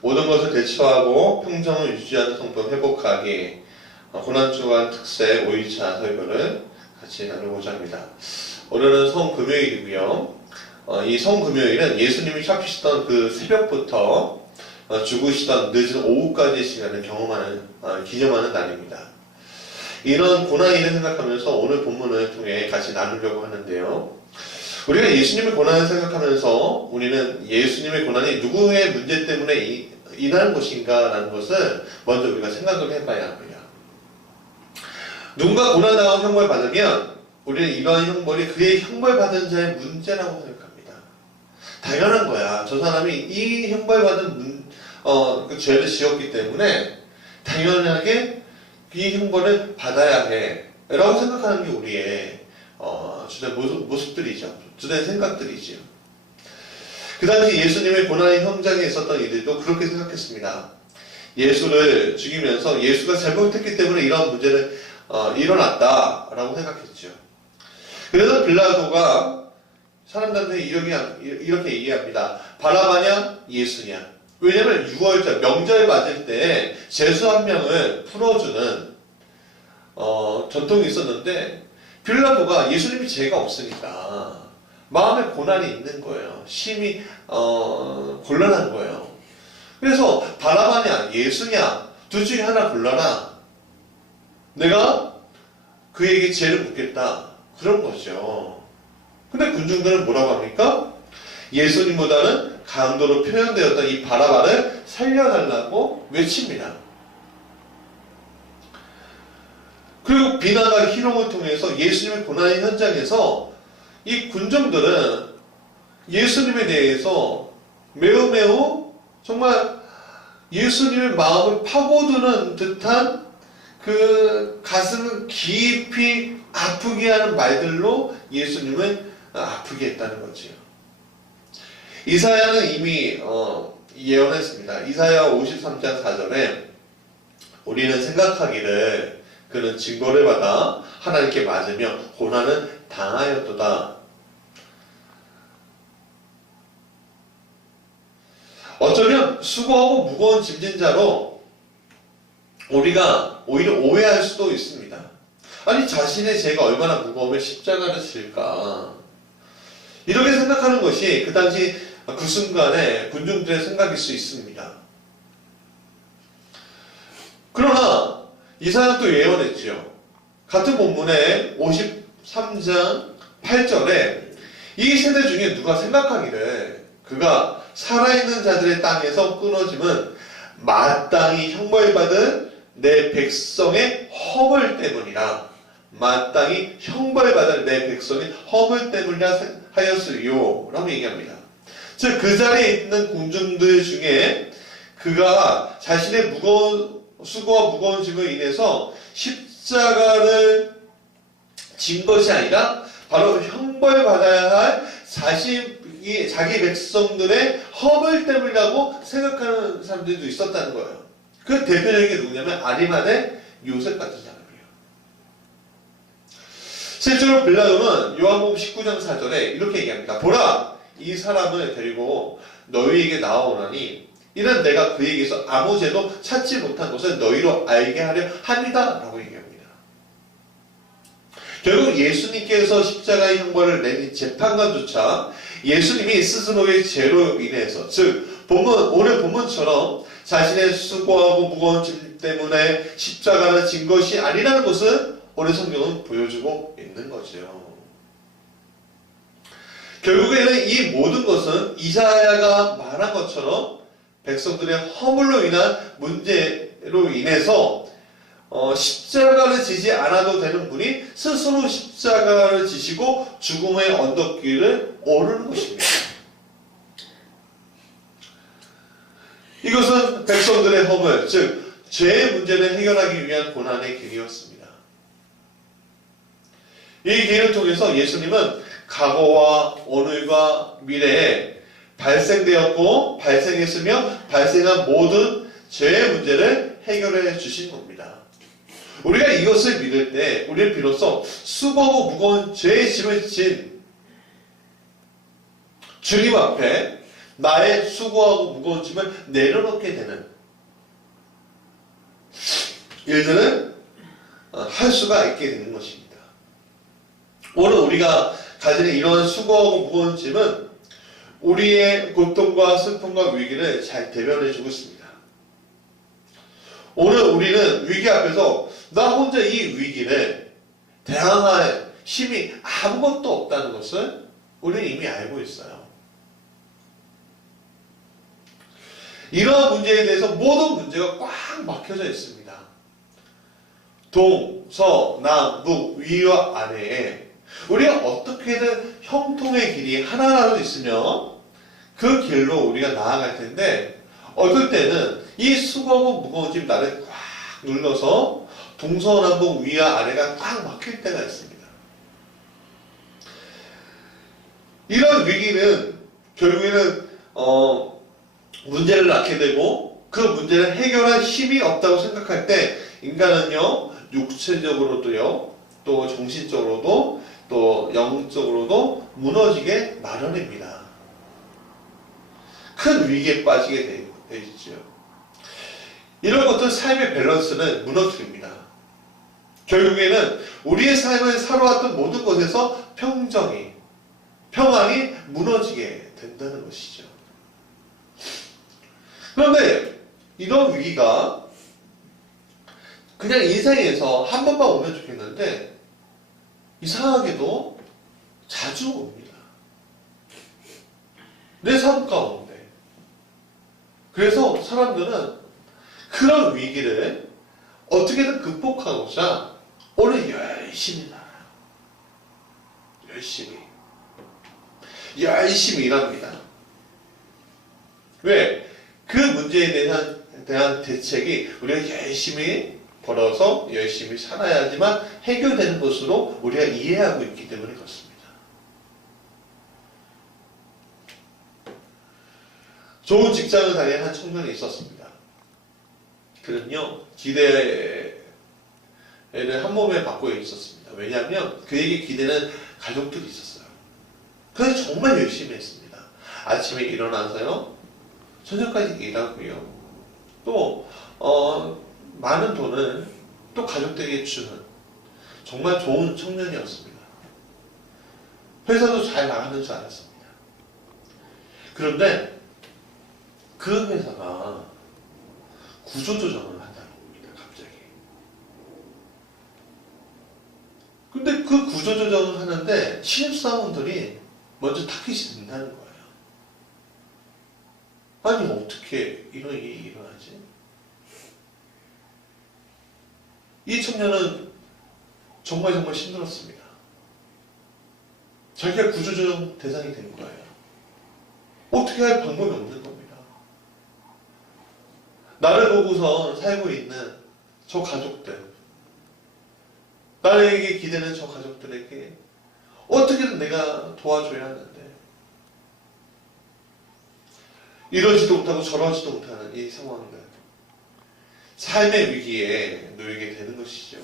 모든 것을 대처하고 평정을 유지하는 성도 회복하기, 고난주간 특세 5일차 설교를 같이 나누고자 합니다. 오늘은 성금요일이고요. 이 성금요일은 예수님이 잡히시던 그 새벽부터 죽으시던 늦은 오후까지 시간을 기념하는 날입니다. 이런 고난일을 생각하면서 오늘 본문을 통해 같이 나누려고 하는데요. 우리가 예수님의 고난을 생각하면서 우리는 예수님의 고난이 누구의 문제 때문에 인하는 것인가 라는 것을 먼저 우리가 생각을 해봐야 합니다. 누군가 고난당하고 형벌 받으면 우리는 이러한 형벌이 그의 형벌받은 자의 문제라고 생각합니다. 당연한 거야. 저 사람이 이 형벌받은 그 죄를 지었기 때문에 당연하게 이 형벌을 받아야 해 라고 생각하는 게 우리의 주된 모습들이죠. 주된 생각들이지요. 그 당시 예수님의 고난의 현장에 있었던 이들도 그렇게 생각했습니다. 예수를 죽이면서 예수가 잘못했기 때문에 이런 문제는 일어났다라고 생각했죠. 그래서 빌라도가 사람들한테 이렇게 얘기합니다. 바라바냐 예수냐. 왜냐면 6월절 명절 맞을 때 죄수 한 명을 풀어주는 전통이 있었는데 빌라도가 예수님이 죄가 없으니까 마음에 고난이 있는 거예요. 심히 곤란한 거예요. 그래서 바라바냐 예수냐 둘 중에 하나 골라라. 내가 그에게 죄를 묻겠다. 그런 거죠. 근데 군중들은 뭐라고 합니까? 예수님보다는 강도로 표현되었던 이 바라바를 살려달라고 외칩니다. 그리고 비난과 희롱을 통해서 예수님의 고난의 현장에서 이 군중들은 예수님에 대해서 매우 정말 예수님의 마음을 파고드는 듯한 그 가슴을 깊이 아프게 하는 말들로 예수님을 아프게 했다는 거지요. 이사야는 이미 예언했습니다. 이사야 53장 4절에 우리는 생각하기를 그는 징벌을 받아 하나님께 맞으며 고난은 당하였도다. 어쩌면 수고하고 무거운 짐진 자로 우리가 오히려 오해할 수도 있습니다. 아니 자신의 죄가 얼마나 무거우면 십자가를 질까. 이렇게 생각하는 것이 그 당시 그 순간에 군중들의 생각일 수 있습니다. 그러나 이사야는 또 예언했죠. 같은 본문의 53장 8절에 이 세대 중에 누가 생각하기를 그가 살아있는 자들의 땅에서 끊어짐은 마땅히 형벌받은 내 백성의 허물 때문이라. 마땅히 형벌받은 내 백성의 허물 때문이라 하였으리요 라고 얘기합니다. 즉 그 자리에 있는 군중들 중에 그가 자신의 수고와 무거운 짐을 인해서 십자가를 진 것이 아니라 바로 형벌받아야 할 자기 백성들의 허물 때문이라고 생각하는 사람들도 있었다는 거예요. 그 대표적인 게 누구냐면 아리마대 요셉 같은 사람이에요. 실제로 빌라도는 요한복음 19장 4절에 이렇게 얘기합니다. 보라! 이 사람을 데리고 너희에게 나아오나니 이는 내가 그에게서 아무 죄도 찾지 못한 것을 너희로 알게 하려 합니다. 라고 얘기합니다. 결국 예수님께서 십자가의 형벌을 내린 재판관조차 예수님이 스스로의 죄로 인해서, 즉 오늘 본문처럼 자신의 수고하고 무거운 짐 때문에 십자가를 진 것이 아니라는 것을 오늘 성경은 보여주고 있는 거죠. 결국에는 이 모든 것은 이사야가 말한 것처럼 백성들의 허물로 인한 문제로 인해서 십자가를 지지 않아도 되는 분이 스스로 십자가를 지시고 죽음의 언덕길을 오르는 것입니다. 이것은 백성들의 허물, 즉 죄의 문제를 해결하기 위한 고난의 길이었습니다. 이 길을 통해서 예수님은 과거와 오늘과 미래에 발생되었고 발생했으며 발생한 모든 죄의 문제를 해결해 주신 겁니다. 우리가 이것을 믿을 때 우리는 비로소 수고하고 무거운 죄의 짐을 진 주님 앞에 나의 수고하고 무거운 짐을 내려놓게 되는 일들을 할 수가 있게 되는 것입니다. 오늘 우리가 가지는 이러한 수고하고 무거운 짐은 우리의 고통과 슬픔과 위기를 잘 대변해 주고 있습니다. 오늘 우리는 위기 앞에서 나 혼자 이 위기를 대항할 힘이 아무것도 없다는 것을 우리는 이미 알고 있어요. 이러한 문제에 대해서 모든 문제가 꽉 막혀져 있습니다. 동, 서, 남, 북, 위와 아래에 우리가 어떻게든 형통의 길이 하나라도 있으면 그 길로 우리가 나아갈 텐데 어떨 때는 이 수고하고 무거운 짐 나를 꽉 눌러서 동서남북 위와 아래가 꽉 막힐 때가 있습니다. 이런 위기는 결국에는 문제를 낳게 되고 그 문제를 해결할 힘이 없다고 생각할 때 인간은요 육체적으로도요 또 정신적으로도 또 영적으로도 무너지게 마련입니다. 큰 위기에 빠지게 되죠. 이런 것들 삶의 밸런스는 무너뜨립니다. 결국에는 우리의 삶을 살아왔던 모든 것에서 평안이 무너지게 된다는 것이죠. 그런데 이런 위기가 그냥 인생에서 한 번만 오면 좋겠는데 이상하게도 자주 옵니다. 내 삶 가운데. 그래서 사람들은 그런 위기를 어떻게든 극복하고자 오늘 열심히 살아요. 열심히 일합니다. 왜? 그 문제에 대한 대책이 우리가 열심히 벌어서 열심히 살아야지만 해결되는 것으로 우리가 이해하고 있기 때문에 그렇습니다. 좋은 직장을 다니는 한 청년이 있었습니다. 그는요, 기대를 한 몸에 받고 있었습니다. 왜냐하면 그에게 기대는 가족들이 있었어요. 그래서 정말 열심히 했습니다. 아침에 일어나서요, 저녁까지 일하고요. 또 많은 돈을 또 가족들에게 주는 정말 좋은 청년이었습니다. 회사도 잘 나가는 줄 알았습니다. 그런데 그 회사가 구조조정을 한다는 겁니다. 갑자기. 근데 그 구조조정을 하는데 신입사원들이 먼저 타깃이 된다는 거예요. 아니 어떻게 이런 일이 일어나지? 이 청년은 정말 힘들었습니다. 자기가 구조조정 대상이 된 거예요. 어떻게 할 방법이 없는 겁니다. 나를 보고서 살고 있는 저 가족들, 나에게 기대는 저 가족들에게 어떻게든 내가 도와줘야 하는데 이러지도 못하고 저러지도 못하는 이 상황들, 삶의 위기에 놓이게 되는 것이죠.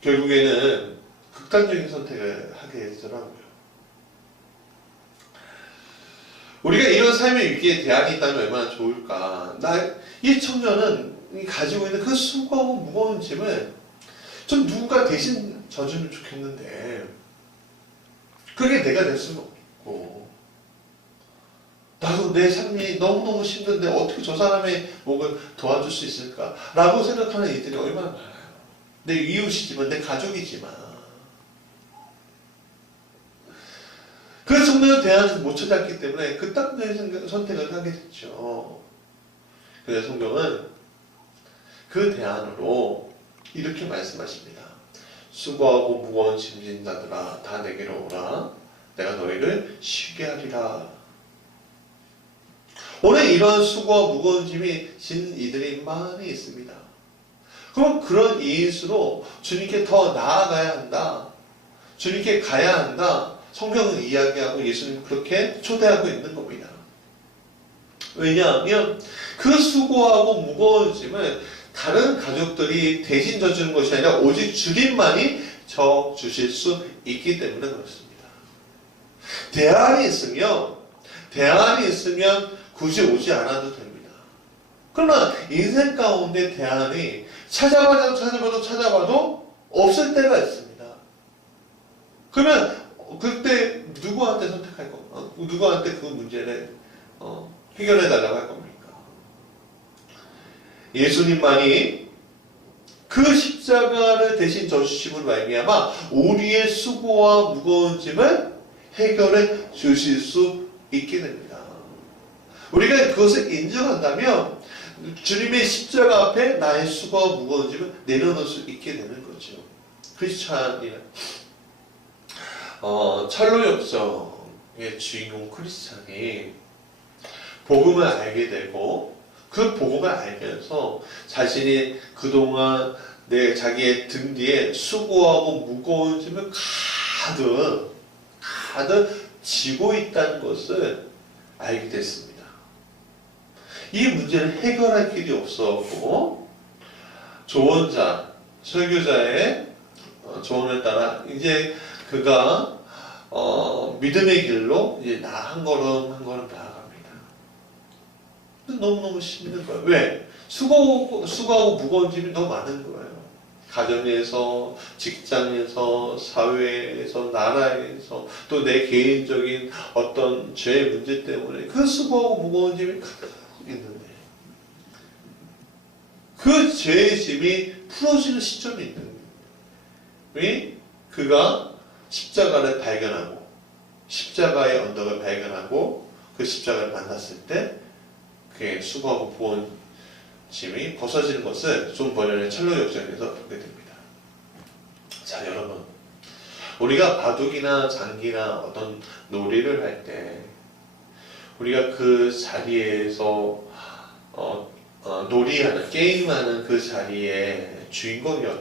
결국에는 극단적인 선택을 하게 되더라고요. 우리가 이런 삶의 위기에 대안이 있다면 얼마나 좋을까. 이 청년은 가지고 있는 그 수고하고 무거운 짐을 좀 누군가 대신 져주면 좋겠는데 그게 내가 될 수는 없고 나도 내 삶이 너무너무 힘든데 어떻게 저 사람의 목을 도와줄 수 있을까 라고 생각하는 이들이 얼마나 많아요. 내 이웃이지만 내 가족이지만 그 청년은 대안을 못 찾았기 때문에 극단적인 선택을 하게 됐죠. 그래서 성경은 그 대안으로 이렇게 말씀하십니다. 수고하고 무거운 짐진 자들아 다 내게로 오라. 내가 너희를 쉬게 하리라. 오늘 이런 수고와 무거운 짐이 진 이들이 많이 있습니다. 그럼 그런 이인수로 주님께 더 나아가야 한다. 주님께 가야 한다. 성경은 이야기하고 예수님 그렇게 초대하고 있는 겁니다. 왜냐하면 그 수고하고 무거운 짐을 다른 가족들이 대신 져주는 것이 아니라 오직 주님만이 져주실 수 있기 때문에 그렇습니다. 대안이 있으면 굳이 오지 않아도 됩니다. 그러나 인생 가운데 대안이 찾아봐도 없을 때가 있습니다. 그러면 그때 누구한테 선택할 겁니까? 누구한테 그 문제를 해결해 달라고 할 겁니까? 예수님만이 그 십자가를 대신 져주심으로 말미암아 우리의 수고와 무거운 짐을 해결해 주실 수 있게 됩니다. 우리가 그것을 인정한다면 주님의 십자가 앞에 나의 수고와 무거운 짐을 내려놓을 수 있게 되는 거죠. 크리스찬이란 찰로 역정의 주인공 크리스찬이 복음을 알게 되고 그 복음을 알면서 자신이 그동안 자기의 등 뒤에 수고하고 무거운 짐을 가득 지고 있다는 것을 알게 됐습니다. 이 문제를 해결할 길이 없었고 조언자, 설교자의 조언을 따라 이제 그가 믿음의 길로 이제 한 걸음 한 걸음 나아갑니다. 너무너무 힘든 거예요. 왜? 수고하고 무거운 짐이 너무 많은 거예요. 가정에서, 직장에서, 사회에서, 나라에서, 또 내 개인적인 어떤 죄의 문제 때문에 그 수고하고 무거운 짐이 가득 있는데 그 죄의 짐이 풀어지는 시점이 있는 거예요. 그가 십자가를 발견하고 십자가의 언덕을 발견하고 그 십자가를 만났을 때 그의 수고하고 무거운 짐이 벗어지는 것을 존 버년의 찰로 역정에서 보게 됩니다. 자, 여러분, 우리가 바둑이나 장기나 어떤 놀이를 할 때 우리가 그 자리에서 놀이하는 게임하는 그 자리에 주인공이라면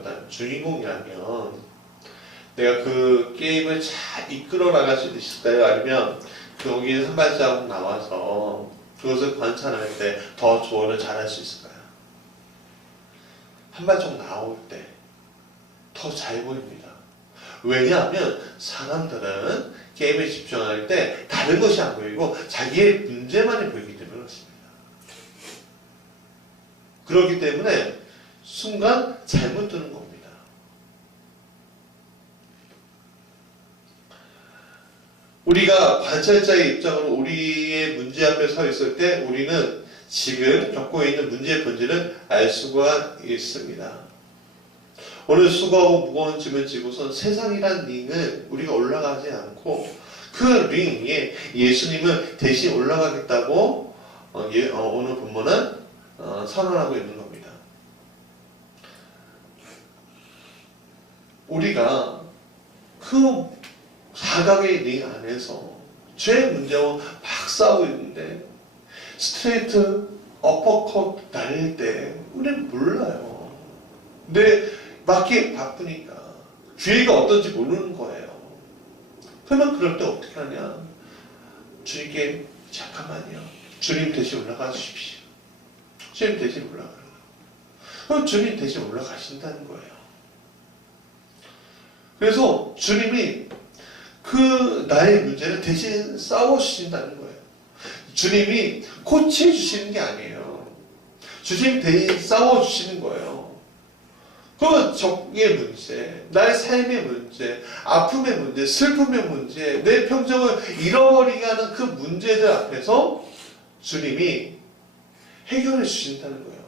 내가 그 게임을 잘 이끌어 나갈 수 있을까요? 아니면 거기에 한 발자국 나와서 그것을 관찰할 때 더 조언을 잘할 수 있을까요? 한 발자국 나올 때 더 잘 보입니다. 왜냐하면 사람들은 게임에 집중할 때 다른 것이 안 보이고 자기의 문제만이 보이기 때문에 그렇습니다. 그렇기 때문에 순간 잘못 드는 겁니다. 우리가 관찰자의 입장으로 우리의 문제 앞에 서 있을 때 우리는 지금 겪고 있는 문제의 본질을 알 수가 있습니다. 오늘 수고하고 무거운 짐을 지고선 세상이란 링을 우리가 올라가지 않고 그 링 위에 예수님을 대신 올라가겠다고 오늘 본문은 선언하고 있는 겁니다. 우리가 그 사각의 링 안에서 죄의 문제와 막 싸우고 있는데 스트레이트 어퍼컷 날릴 때 우리는 몰라요. 근데 맞기 바쁘니까 기회가 어떤지 모르는 거예요. 그러면 그럴 때 어떻게 하냐? 주님께 잠깐만요. 주님 대신 올라가 주십시오. 주님 대신 올라가라고. 그럼 주님 대신 올라가신다는 거예요. 그래서 주님이 그 나의 문제를 대신 싸워주신다는 거예요. 주님이 고쳐주시는 게 아니에요. 주님 대신 싸워주시는 거예요. 그러면 적의 문제, 나의 삶의 문제, 아픔의 문제, 슬픔의 문제, 내 평정을 잃어버리게 하는 그 문제들 앞에서 주님이 해결해 주신다는 거예요.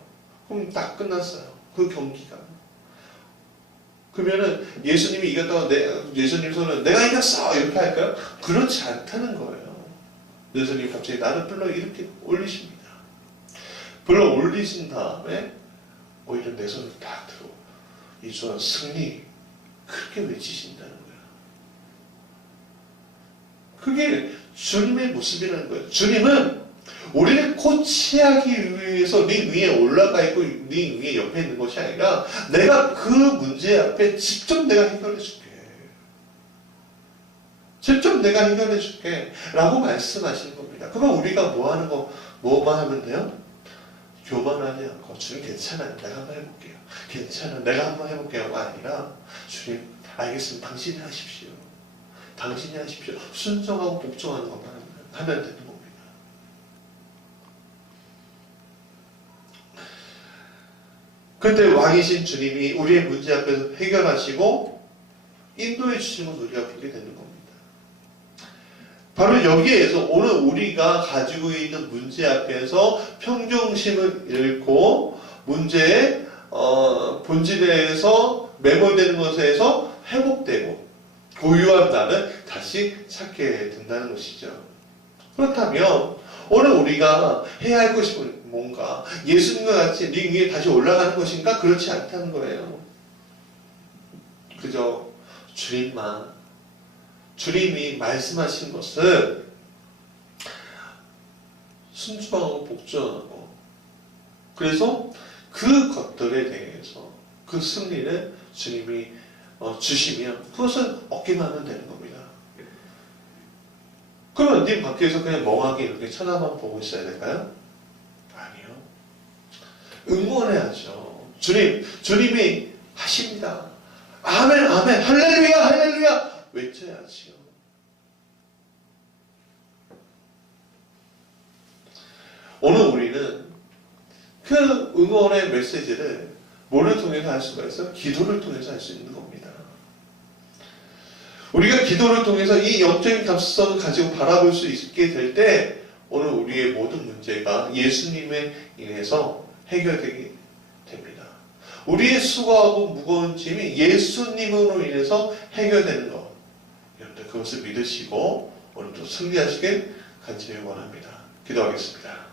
그럼 딱 끝났어요. 그 경기가. 그러면은 예수님이 이겼다고 예수님 손은 내가 이겼어! 이렇게 할까요? 그렇지 않다는 거예요. 예수님이 갑자기 나를 불러 이렇게 올리십니다. 불러 올리신 다음에 오히려 내 손을 딱 들어 이주와 승리 그렇게 외치신다는 거예요. 그게 주님의 모습이라는 거예요. 주님은 우리를 코치하기 위해서 네 위에 올라가 있고 네 위에 옆에 있는 것이 아니라 내가 그 문제 앞에 직접 내가 해결해 줄게. 직접 내가 해결해 줄게 라고 말씀하시는 겁니다. 그러면 우리가 뭐만 하면 돼요? 교만하지 않고 주님 괜찮아요. 내가 한번 해볼게요. 괜찮아요. 내가 한번 해볼게요가 아니라 주님 알겠습니다. 당신이 하십시오. 당신이 하십시오. 순종하고 복종하는 것만 하면 되는 겁니다. 그때 왕이신 주님이 우리의 문제 앞에서 해결하시고 인도해 주시는 걸 우리가 보게 되는 겁니다. 바로 여기에서 오늘 우리가 가지고 있는 문제 앞에서 평정심을 잃고 문제의 본질에서 매몰되는 것에서 회복되고 고유한 나를 다시 찾게 된다는 것이죠. 그렇다면 오늘 우리가 해야 할 것이 뭔가? 예수님과 같이 링 위에 다시 올라가는 것인가? 그렇지 않다는 거예요. 그저 주님이 말씀하신 것을 순종하고 복종하고 그래서 그 것들에 대해서 그 승리를 주님이 주시면 그것을 얻기만 하면 되는 겁니다. 그러면 님 밖에서 그냥 멍하게 이렇게 쳐다만 보고 있어야 될까요? 아니요. 응원해야죠. 주님이 하십니다. 아멘, 아멘, 할렐루야, 할렐루야 외쳐야지요. 오늘 우리는 그 응원의 메시지를 뭐를 통해서 할 수가 있어요? 기도를 통해서 할 수 있는 겁니다. 우리가 기도를 통해서 이 영적인 감수성을 가지고 바라볼 수 있게 될 때 오늘 우리의 모든 문제가 예수님에 인해서 해결되게 됩니다. 우리의 수고하고 무거운 짐이 예수님으로 인해서 해결되는 것. 여러분들 그것을 믿으시고 오늘도 승리하시길 간절히 원합니다. 기도하겠습니다.